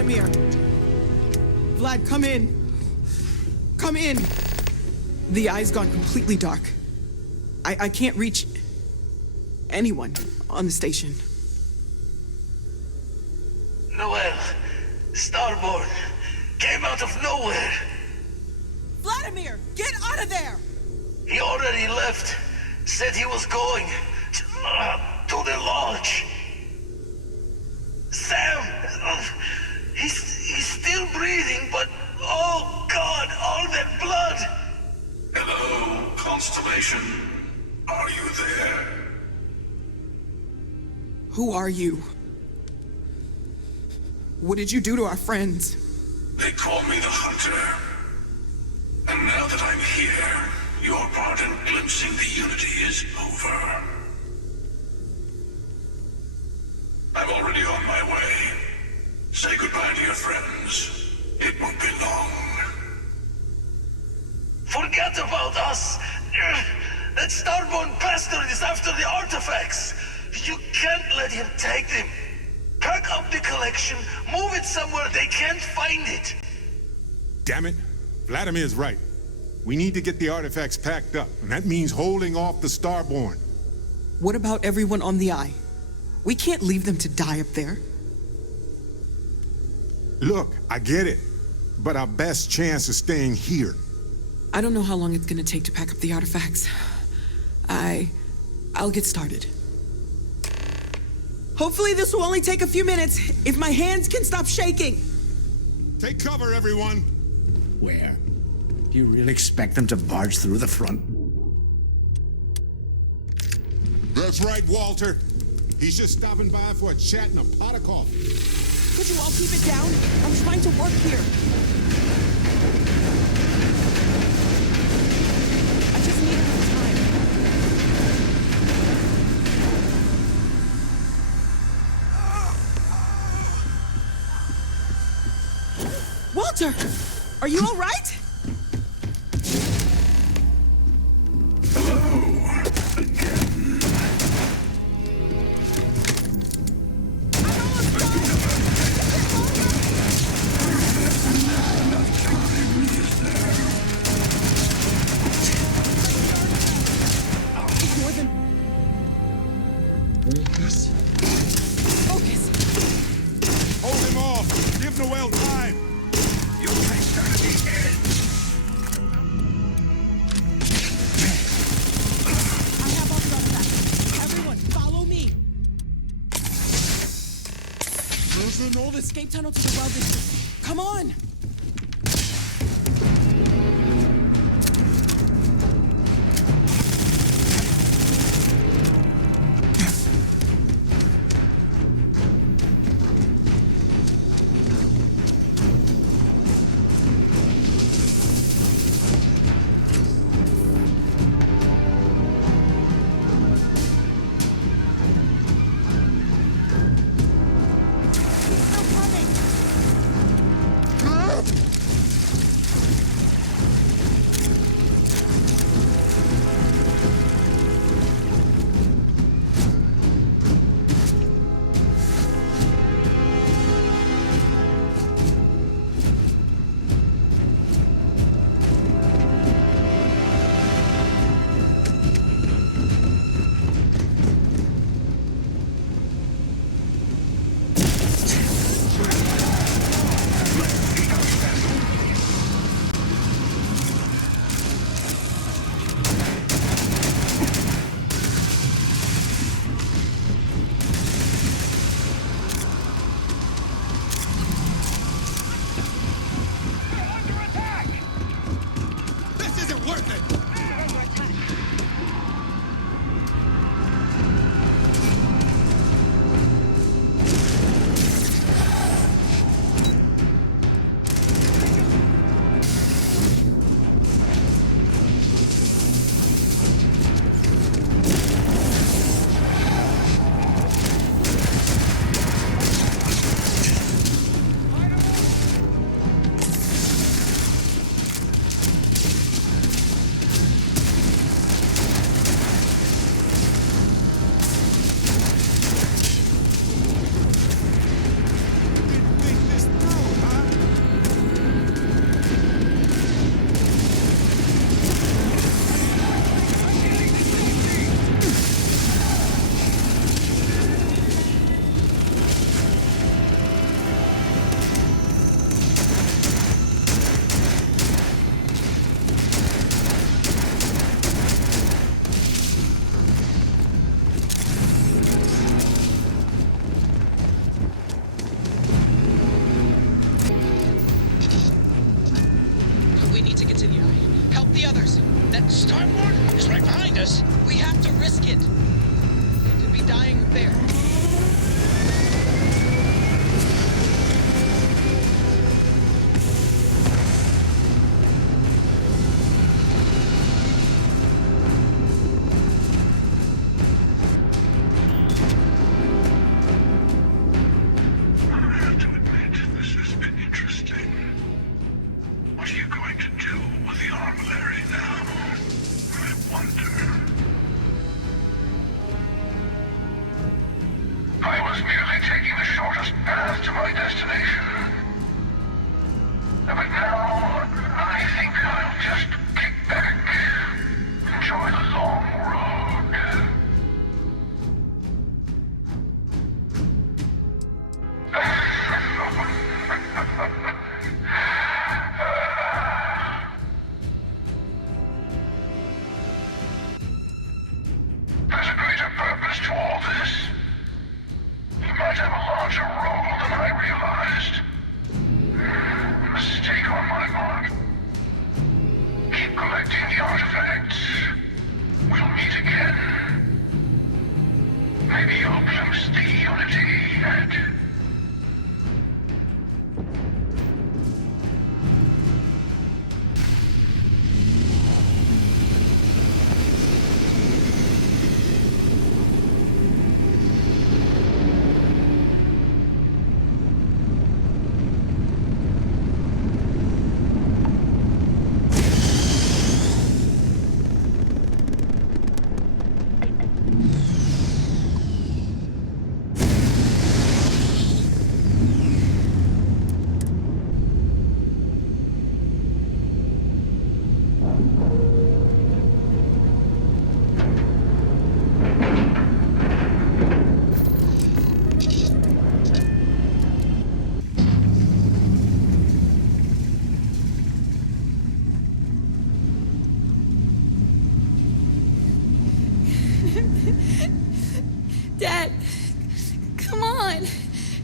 Vladimir! Vlad, come in! Come in! The eye's gone completely dark. I can't reach anyone on the station. Noel, Starborn, came out of nowhere. Vladimir, get out of there! He already left. Said he was going to the lodge. Sam, he's still breathing, but oh God, all that blood. Hello, Constellation. Are you there? Who are you? What did you do to our friends? They call me the Hunter. And now that I'm here, your part in glimpsing the Unity is over. I'm already on my way. Say goodbye to your friends. It won't be long. Forget about us. That Starborn bastard is after the artifacts. You can't let him take them. Pack up the collection, move it somewhere they can't find it. Damn it. Vladimir's right. We need to get the artifacts packed up, and that means holding off the Starborn. What about everyone on the Eye? We can't leave them to die up there. Look, I get it, but our best chance is staying here. I don't know how long it's gonna take to pack up the artifacts. I'll get started. Hopefully this will only take a few minutes, if my hands can stop shaking. Take cover, everyone. Where? Do you really expect them to barge through the front? That's right, Walter. He's just stopping by for a chat and a pot of coffee. Could you all keep it down? I'm trying to work here. I just need a little time. Walter! Are you all right? Escape tunnel to the welding. Come on! Huh? was merely taking the shortest path to my destination. But now, I think I'll just kick back, enjoy the long road. There's a greater purpose to all this. You might have a larger role than I realized. Mistake on my part. Keep collecting the artifacts. We'll meet again. Maybe you'll glimpse the unity and... Dad, come on.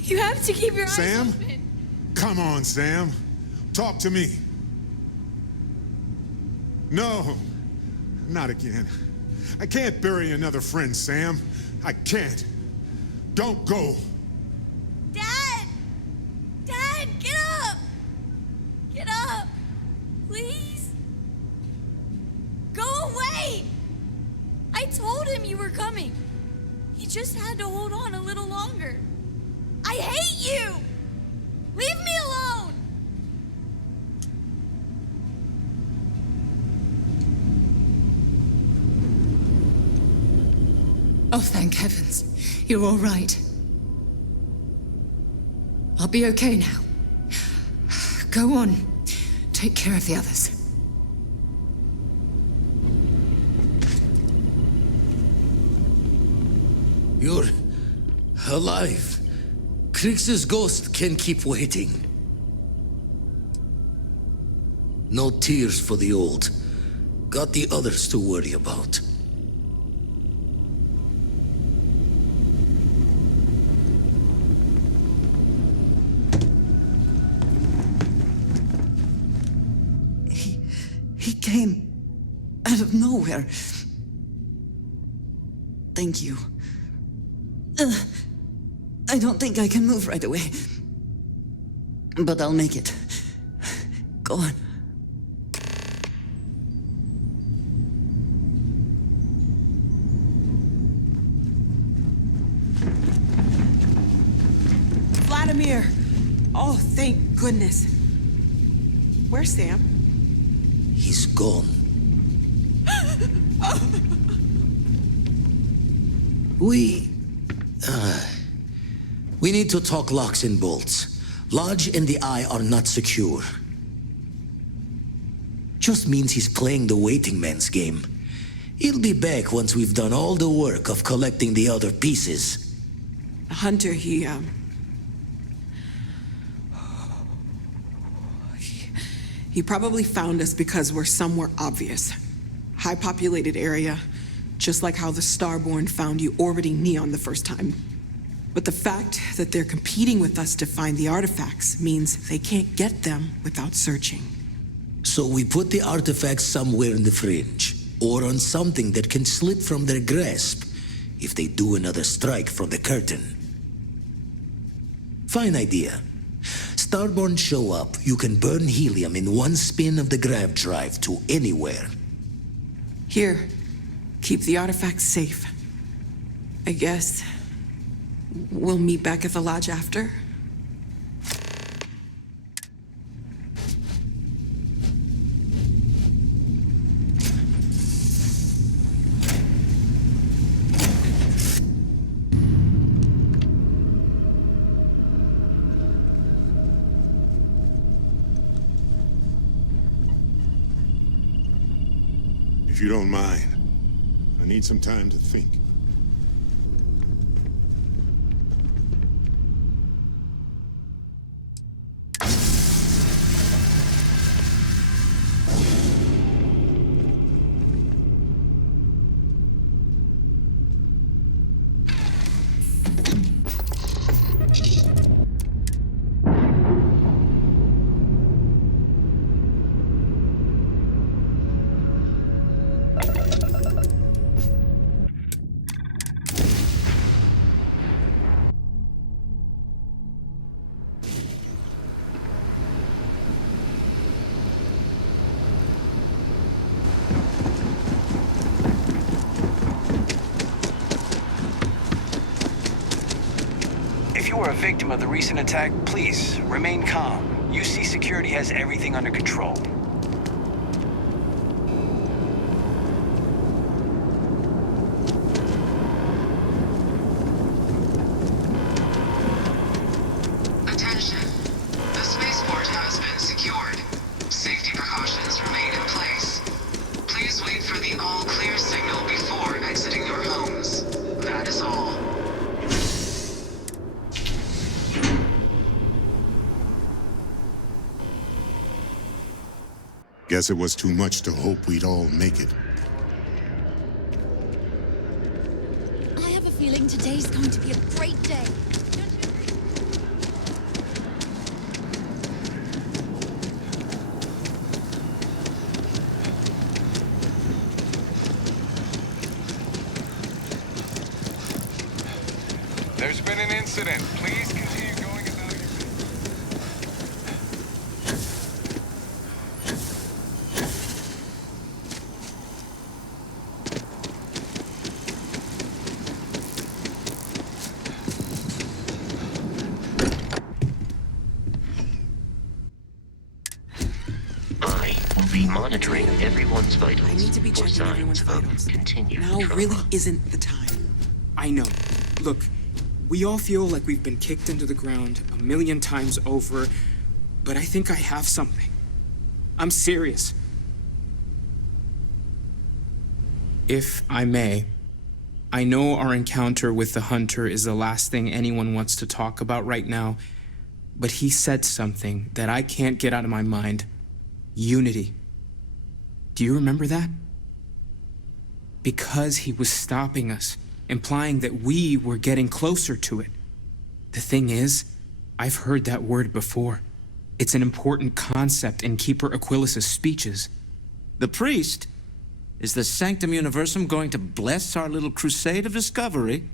You have to keep your eyes Sam? open. Come on, Sam. Talk to me. No, not again. I can't bury another friend, Sam. I can't. Don't go. Dad! Dad, get up! Get up! Please? Go away! I told him you were coming. He just had to hold on a little longer. I hate you! Leave me alone! Oh, thank heavens. You're all right. I'll be okay now. Go on. Take care of the others. You're alive. Krix's ghost can keep waiting. No tears for the old. Got the others to worry about. He came out of nowhere. Thank you. I don't think I can move right away. But I'll make it. Go on. Vladimir! Oh, thank goodness. Where's Sam? He's gone. We need to talk locks and bolts. Lodge and the Eye are not secure. Just means he's playing the waiting man's game. He'll be back once we've done all the work of collecting the other pieces. Hunter, he probably found us because we're somewhere obvious. High-populated area, just like how the Starborn found you orbiting Neon the first time. But the fact that they're competing with us to find the artifacts means they can't get them without searching. So we put the artifacts somewhere in the fringe, or on something that can slip from their grasp if they do another strike from the curtain. Fine idea. Starborn show up, you can burn helium in one spin of the grav drive to anywhere. Here, keep the artifacts safe. I guess we'll meet back at the lodge after. if you don't mind. I need some time to think. If you are a victim of the recent attack, please remain calm. UC Security has everything under control. Attention. The spaceport has been secured. Safety precautions remain in place. Please wait for the all-clear signal before exiting your homes. That is all. Guess it was too much to hope we'd all make it. I have a feeling today's going to be a great day. Don't you agree? There's been an incident. Please continue going about your business. I will be monitoring everyone's vitals. I need to be for checking everyone's signs of vitals. continued Now trauma. really isn't the time. I know. Look, we all feel like we've been kicked into the ground a million times over, but I think I have something. I'm serious. If I may, I know our encounter with the Hunter is the last thing anyone wants to talk about right now, but he said something that I can't get out of my mind. Unity. Do you remember that? Because he was stopping us, implying that we were getting closer to it. The thing is, I've heard that word before. It's an important concept in Keeper Aquilas's speeches. The priest? Is the Sanctum Universum going to bless our little crusade of discovery?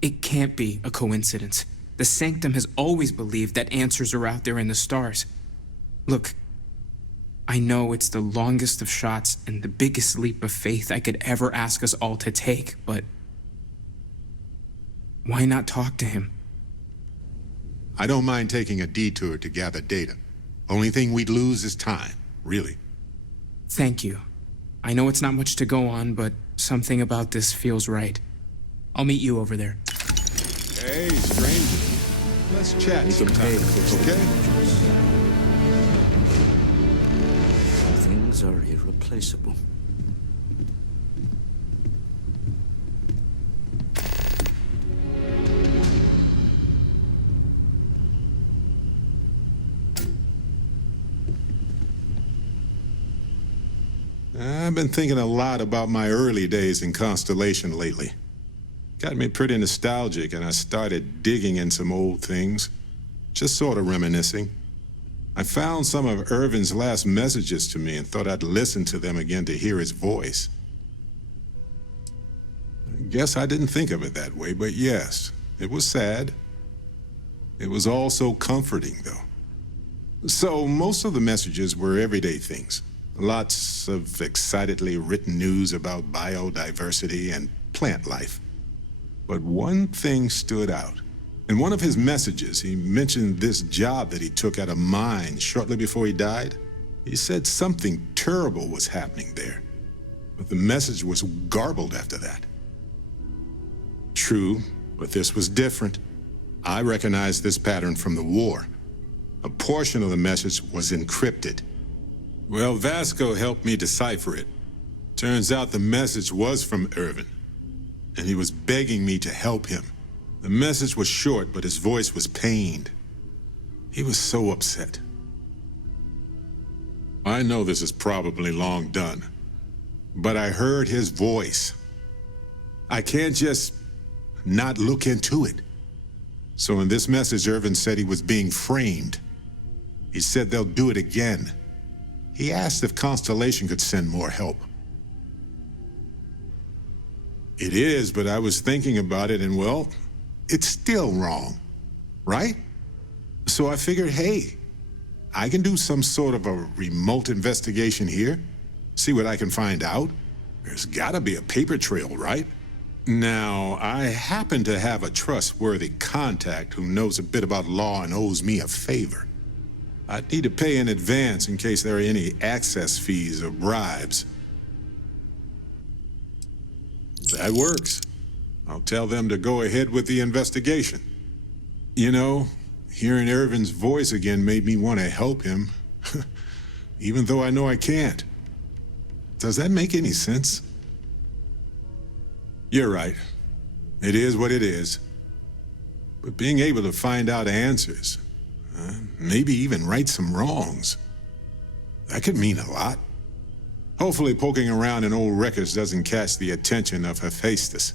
It can't be a coincidence. The Sanctum has always believed that answers are out there in the stars. Look, I know it's the longest of shots and the biggest leap of faith I could ever ask us all to take, but why not talk to him? I don't mind taking a detour to gather data. Only thing we'd lose is time, really. Thank you. I know it's not much to go on, but something about this feels right. I'll meet you over there. Hey, stranger. Let's chat sometime, okay? Things are irreplaceable. I've been thinking a lot about my early days in Constellation lately. Got me pretty nostalgic, and I started digging in some old things, just sort of reminiscing. I found some of Irvin's last messages to me and thought I'd listen to them again to hear his voice. I guess I didn't think of it that way, but yes, it was sad. It was also comforting, though. So most of the messages were everyday things. Lots of excitedly written news about biodiversity and plant life. But one thing stood out. In one of his messages, he mentioned this job that he took at a mine shortly before he died. He said something terrible was happening there, but the message was garbled after that. True, but this was different. I recognized this pattern from the war. A portion of the message was encrypted. Well, Vasco helped me decipher it. Turns out the message was from Irvin, and he was begging me to help him. The message was short, but his voice was pained. He was so upset. I know this is probably long done, but I heard his voice. I can't just not look into it. So in this message, Irvin said he was being framed. He said they'll do it again. He asked if Constellation could send more help. It is, but I was thinking about it, and well, it's still wrong, right? So I figured, hey, I can do some sort of a remote investigation here, see what I can find out. There's gotta be a paper trail, right? Now, I happen to have a trustworthy contact who knows a bit about law and owes me a favor. I'd need to pay in advance in case there are any access fees or bribes. That works. I'll tell them to go ahead with the investigation. You know, hearing Irvin's voice again made me want to help him, even though I know I can't. Does that make any sense? You're right. It is what it is. But being able to find out answers, maybe even right some wrongs, that could mean a lot. Hopefully poking around in old records doesn't catch the attention of Hephaestus.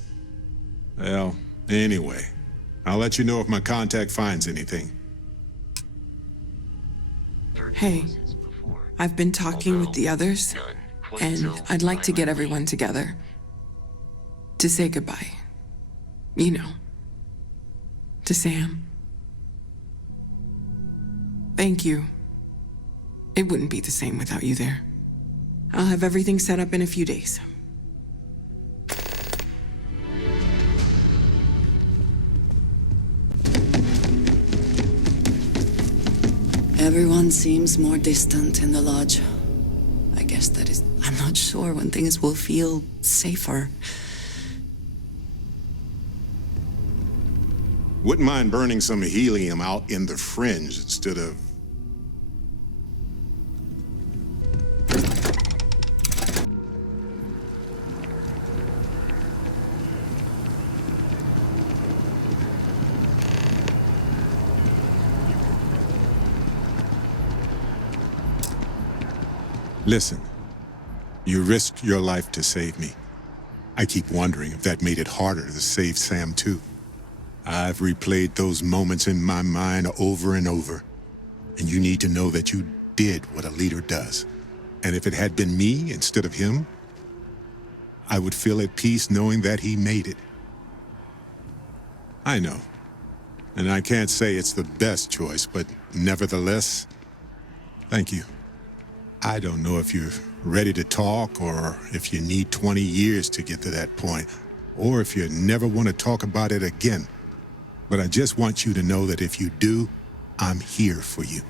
Well, anyway, I'll let you know if my contact finds anything. Hey, I've been talking with the others, and I'd like to get everyone together to say goodbye. You know, to Sam. Thank you. It wouldn't be the same without you there. I'll have everything set up in a few days. Everyone seems more distant in the lodge. I guess that is... I'm not sure when things will feel safer. Wouldn't mind burning some helium out in the fringe instead of... Listen, you risked your life to save me. I keep wondering if that made it harder to save Sam too. I've replayed those moments in my mind over and over, and you need to know that you did what a leader does. And if it had been me instead of him, I would feel at peace knowing that he made it. I know, and I can't say it's the best choice, but nevertheless, thank you. I don't know if you're ready to talk or if you need 20 years to get to that point, or if you never want to talk about it again. But I just want you to know that if you do, I'm here for you.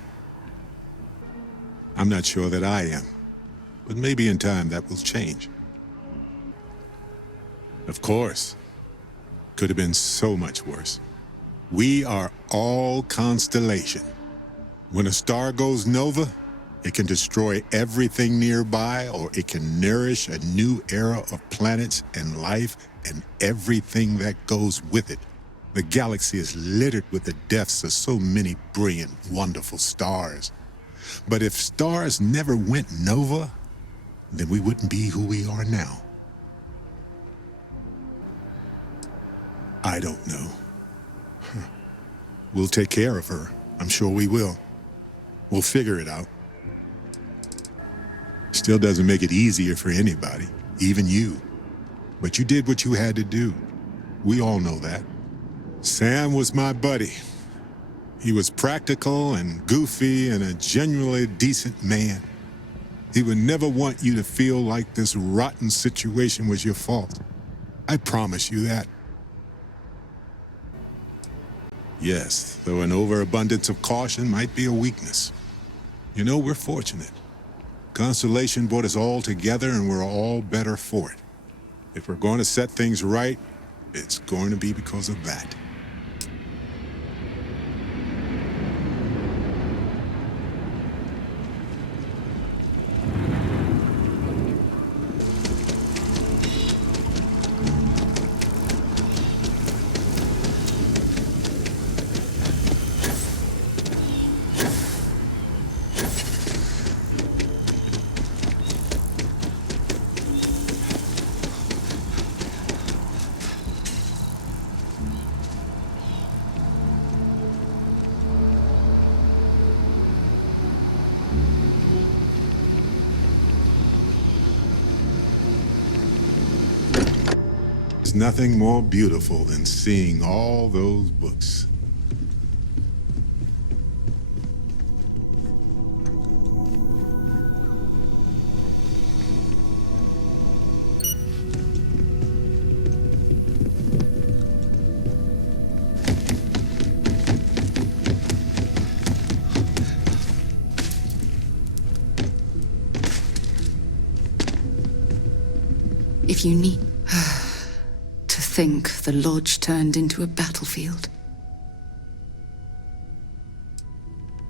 I'm not sure that I am, but maybe in time that will change. Of course, could have been so much worse. We are all Constellation. When a star goes nova, it can destroy everything nearby, or it can nourish a new era of planets and life and everything that goes with it. The galaxy is littered with the deaths of so many brilliant, wonderful stars. But if stars never went nova, then we wouldn't be who we are now. I don't know. We'll take care of her. I'm sure we will. We'll figure it out. Still doesn't make it easier for anybody, even you. But you did what you had to do. We all know that. Sam was my buddy. He was practical and goofy and a genuinely decent man. He would never want you to feel like this rotten situation was your fault. I promise you that. Yes, though an overabundance of caution might be a weakness. You know, we're fortunate. Constellation brought us all together and we're all better for it. If we're going to set things right, it's going to be because of that. There's nothing more beautiful than seeing all those books. If you need... To think the lodge turned into a battlefield.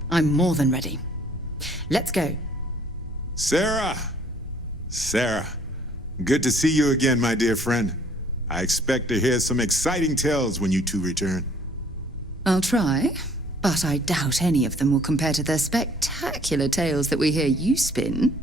I'm more than ready. Let's go. Sarah! Sarah, good to see you again, my dear friend. I expect to hear some exciting tales when you two return. I'll try, but I doubt any of them will compare to the spectacular tales that we hear you spin.